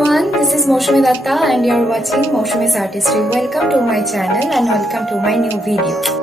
everyone, this is MOUSUMI'S and you're watching MOUSUMI'S Artistry. Welcome to my channel and welcome to my new video.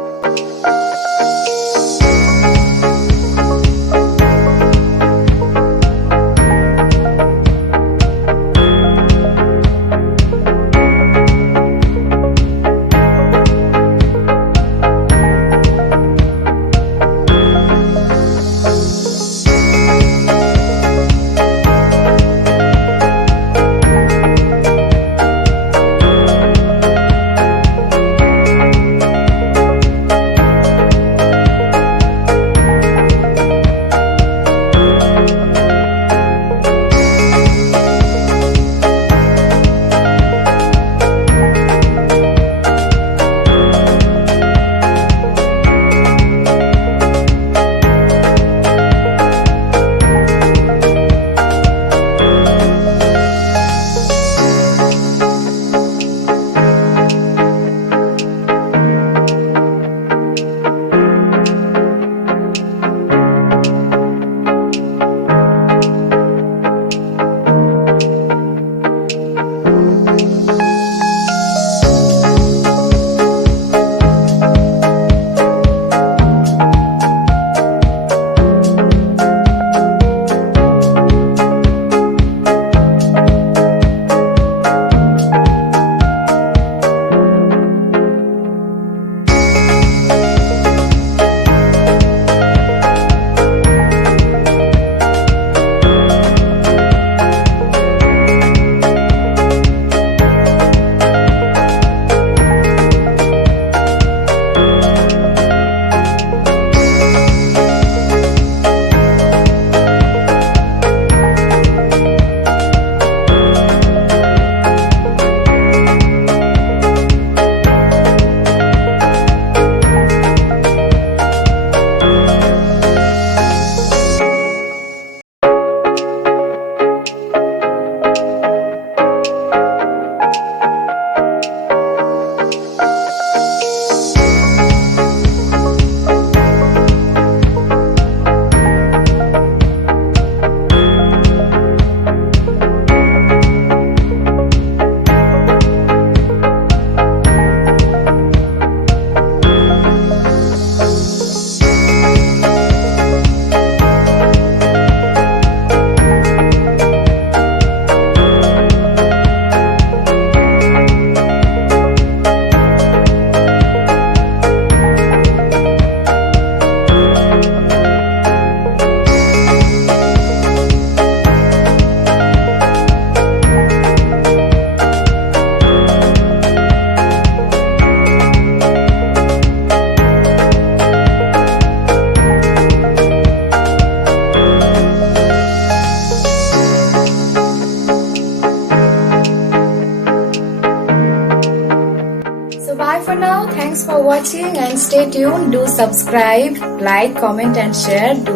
Bye for now. Thanks for watching and stay tuned. Do subscribe, like, comment and share. Do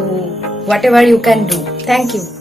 whatever you can do. Thank you.